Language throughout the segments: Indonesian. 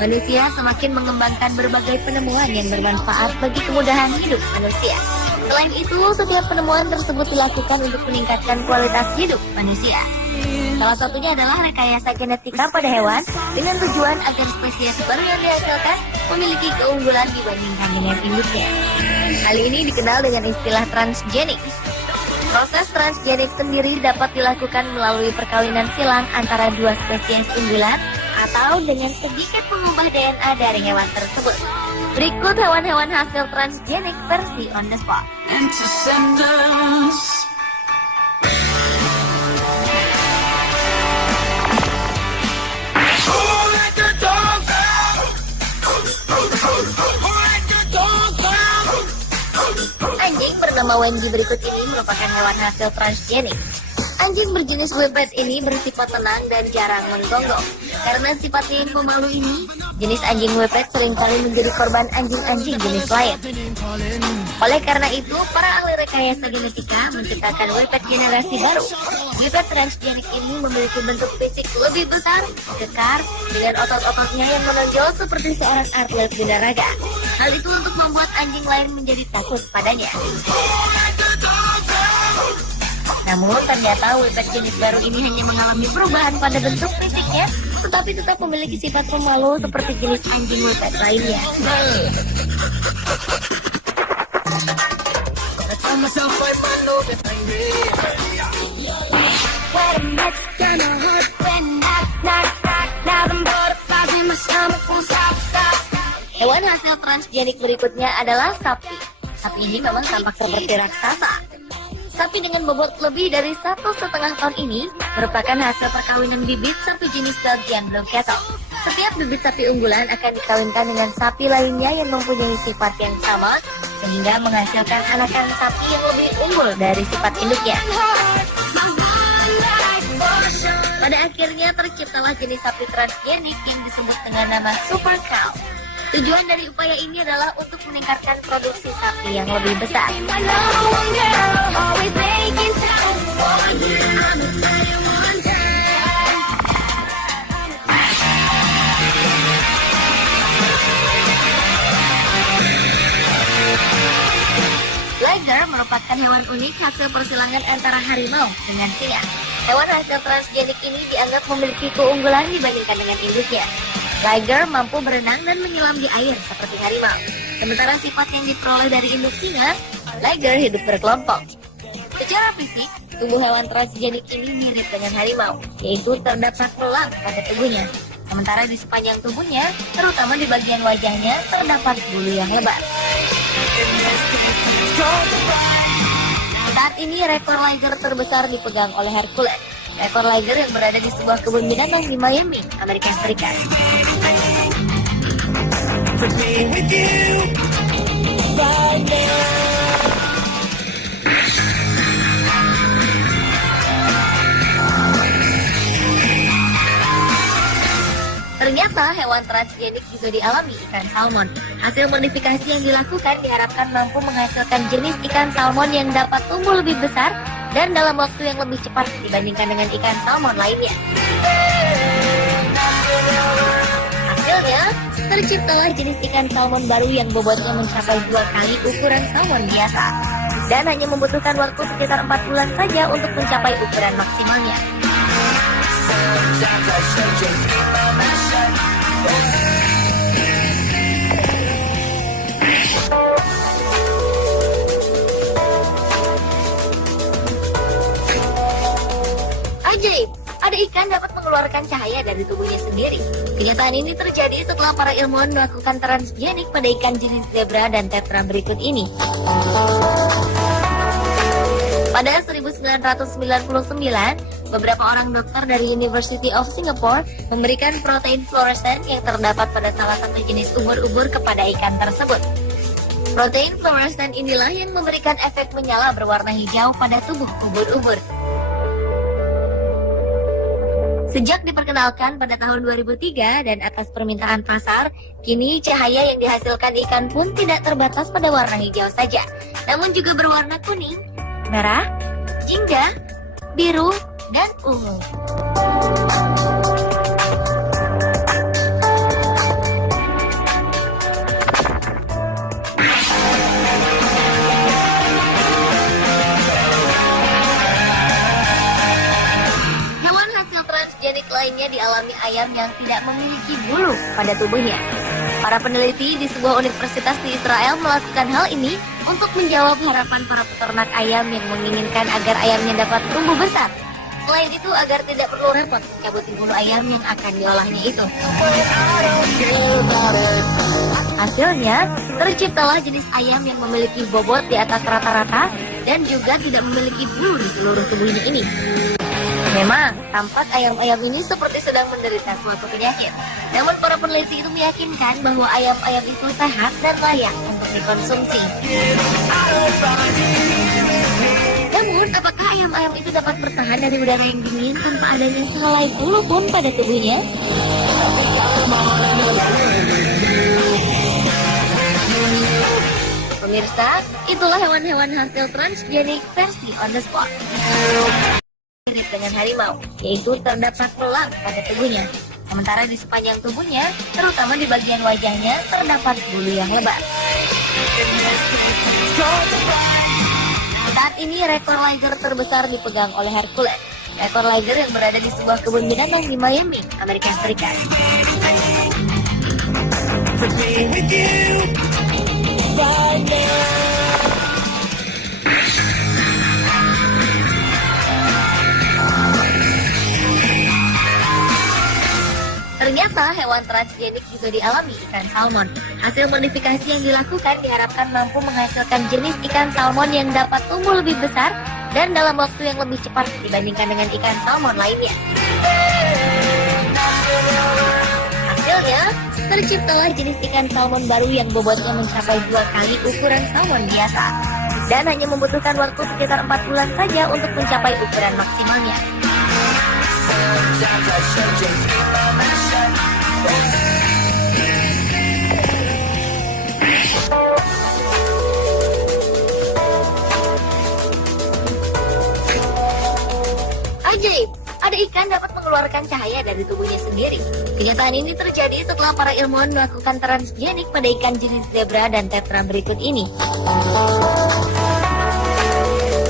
Manusia semakin mengembangkan berbagai penemuan yang bermanfaat bagi kemudahan hidup manusia. Selain itu, setiap penemuan tersebut dilakukan untuk meningkatkan kualitas hidup manusia. Salah satunya adalah rekayasa genetika pada hewan dengan tujuan agar spesies baru yang dihasilkan memiliki keunggulan dibandingkan dengan induknya. Hal ini dikenal dengan istilah transgenik. Proses transgenik sendiri dapat dilakukan melalui perkawinan silang antara dua spesies unggulan atau dengan sedikit mengubah DNA dari hewan tersebut. Berikut hewan-hewan hasil transgenik versi on the spot. Anjing bernama Wendy berikut ini merupakan hewan hasil transgenik. Anjing berjenis Whippet ini bersifat tenang dan jarang menggonggong. Karena sifatnya yang pemalu ini, jenis anjing Whippet seringkali menjadi korban anjing-anjing jenis lain. Oleh karena itu, para ahli rekayasa genetika menciptakan Whippet generasi baru. Whippet transgenik ini memiliki bentuk fisik lebih besar, kekar, dengan otot-ototnya yang menonjol seperti seorang atlet binaraga. Hal itu untuk membuat anjing lain menjadi takut padanya. Namun ternyata Whippet jenis baru ini hanya mengalami perubahan pada bentuk fisiknya, tetapi tetap memiliki sifat pemalu seperti jenis anjing Whippet lainnya. Hewan hasil transgenik berikutnya adalah sapi. Sapi ini memang tampak seperti raksasa. Sapi dengan bobot lebih dari 1,5 ton ini merupakan hasil perkawinan bibit sapi jenis Belgian Blue Cattle. Setiap bibit sapi unggulan akan dikawinkan dengan sapi lainnya yang mempunyai sifat yang sama, sehingga menghasilkan anakan sapi yang lebih unggul dari sifat induknya. Pada akhirnya terciptalah jenis sapi transgenik yang disebut dengan nama Super Cow. Tujuan dari upaya ini adalah untuk meningkatkan produksi sapi yang lebih besar. Liger merupakan hewan unik hasil persilangan antara harimau dengan singa. Hewan hasil transgenik ini dianggap memiliki keunggulan dibandingkan dengan induknya. Liger mampu berenang dan menyelam di air seperti harimau. Sementara sifat yang diperoleh dari induk singa, Liger hidup berkelompok. Secara fisik, tubuh hewan transgenik ini mirip dengan harimau, yaitu terdapat tulang pada tubuhnya. Sementara di sepanjang tubuhnya, terutama di bagian wajahnya, terdapat bulu yang lebar. Saat ini rekor Liger terbesar dipegang oleh Hercules. Ekor Liger yang berada di sebuah kebun binatang di Miami, Amerika Serikat. Ternyata hewan transgenik juga dialami ikan salmon. Hasil modifikasi yang dilakukan diharapkan mampu menghasilkan jenis ikan salmon yang dapat tumbuh lebih besar dan dalam waktu yang lebih cepat dibandingkan dengan ikan salmon lainnya. Hasilnya, terciptalah jenis ikan salmon baru yang bobotnya mencapai 2 kali ukuran salmon biasa dan hanya membutuhkan waktu sekitar 4 bulan saja untuk mencapai ukuran maksimalnya. Ajaib, ada ikan dapat mengeluarkan cahaya dari tubuhnya sendiri. Kenyataan ini terjadi setelah para ilmuwan melakukan transgenik pada ikan jenis zebra dan tetra berikut ini. Pada 1999, beberapa orang dokter dari University of Singapore memberikan protein fluoresen yang terdapat pada salah satu jenis ubur-ubur kepada ikan tersebut. Protein fluoresen inilah yang memberikan efek menyala berwarna hijau pada tubuh ubur-ubur. Sejak diperkenalkan pada tahun 2003 dan atas permintaan pasar, kini cahaya yang dihasilkan ikan pun tidak terbatas pada warna hijau saja, namun juga berwarna kuning, merah, jingga, biru, dan ungu. dialami ayam yang tidak memiliki bulu pada tubuhnya. Para peneliti di sebuah universitas di Israel melakukan hal ini untuk menjawab harapan para peternak ayam yang menginginkan agar ayamnya dapat tumbuh besar. Selain itu, agar tidak perlu repot mencabut bulu ayam yang akan diolahnya itu. Hasilnya, terciptalah jenis ayam yang memiliki bobot di atas rata-rata dan juga tidak memiliki bulu di seluruh tubuhnya ini. Memang, tampak ayam-ayam ini seperti sedang menderita suatu penyakit. Namun para peneliti itu meyakinkan bahwa ayam-ayam itu sehat dan layak untuk dikonsumsi. Namun, apakah ayam-ayam itu dapat bertahan dari udara yang dingin tanpa adanya sehelai bulu pun pada tubuhnya? Pemirsa, itulah hewan-hewan hasil transgenik versi on the spot. Mirip dengan harimau, yaitu terdapat tulang pada tubuhnya. Sementara di sepanjang tubuhnya, terutama di bagian wajahnya, terdapat bulu yang lebat. Saat ini rekor Liger terbesar dipegang oleh Hercules. Ekor Liger yang berada di sebuah kebun binatang di Miami, Amerika Serikat. Ternyata hewan transgenik juga dialami ikan salmon. Hasil modifikasi yang dilakukan diharapkan mampu menghasilkan jenis ikan salmon yang dapat tumbuh lebih besar dan dalam waktu yang lebih cepat dibandingkan dengan ikan salmon lainnya. Hasilnya, terciptalah jenis ikan salmon baru yang bobotnya mencapai 2 kali ukuran salmon biasa dan hanya membutuhkan waktu sekitar 4 bulan saja untuk mencapai ukuran maksimalnya. Ajaib, ada ikan dapat mengeluarkan cahaya dari tubuhnya sendiri. Kenyataan ini terjadi setelah para ilmuwan melakukan transgenik pada ikan jenis zebra dan tetra berikut ini.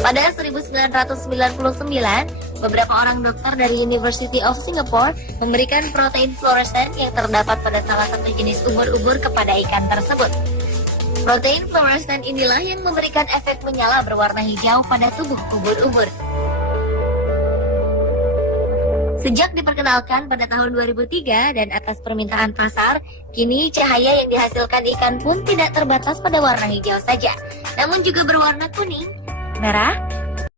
Pada 1999, beberapa orang dokter dari University of Singapore memberikan protein fluoresen yang terdapat pada salah satu jenis ubur-ubur kepada ikan tersebut. Protein fluoresen inilah yang memberikan efek menyala berwarna hijau pada tubuh ubur-ubur. Sejak diperkenalkan pada tahun 2003 dan atas permintaan pasar, kini cahaya yang dihasilkan ikan pun tidak terbatas pada warna hijau saja, namun juga berwarna kuning, merah,